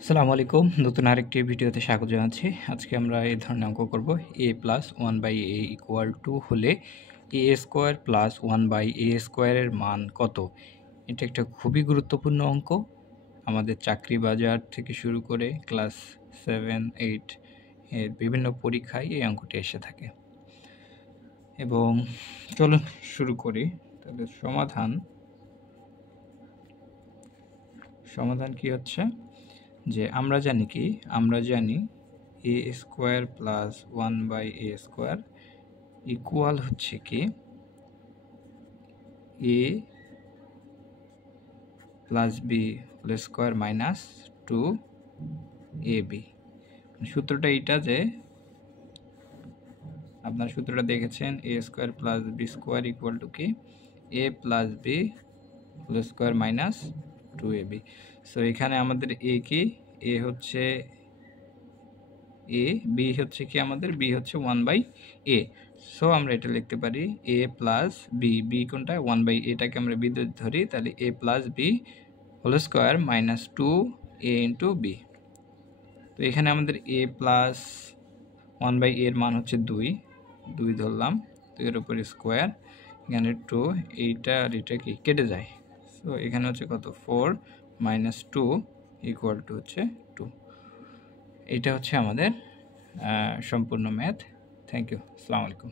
আসসালামু আলাইকুম, নতুন আরেকটি ভিডিওতে স্বাগত জানাচ্ছি। আজকে আমরা এই ধরনের অঙ্ক করব। a plus one by A equal to হলে A square plus one by A স্কোয়ারের মান কত? এটা একটা খুবই গুরুত্বপূর্ণ অঙ্ক। আমাদের চাকরি বাজার থেকে শুরু করে ক্লাস 7, 8 এর বিভিন্ন পরীক্ষায় এই অঙ্কটি এসে থাকে। এবং চলুন শুরু করি। তাহলে সমাধান কি হচ্ছে যে আমরা জানি A square plus one by A square equal হচ্ছে কি A plus B whole square minus 2ab। সূত্রটা এইটা যে আপনার সূত্রটা দেখেছেন, A square plus B square equal to কি A plus B whole square minus 2ab। So এখানে আমাদের এ কি, এ হচ্ছে এ, বি হচ্ছে কি আমাদের বি হচ্ছে ওয়ান বাই এ। সো আমরা এটা লিখতে পারি এ প্লাস বি, বি কোনটা ওয়ান বাই এটাকে আমরা বি ধরি, তাহলে A plus B whole square minus 2a into B. তো এখানে আমাদের এ প্লাস ওয়ান বাই এর মান হচ্ছে 2 ধরলাম, 2 এর উপর স্কোয়ার, এখানে 2, এইটা আর এটা কি কেটে যায়। সো এখানে হচ্ছে কত 4 মাইনাস 2 ইকুয়াল টু হচ্ছে 2। এইটা হচ্ছে আমাদের সম্পূর্ণ ম্যাথ। থ্যাংক ইউ, আসসালামু আলাইকুম।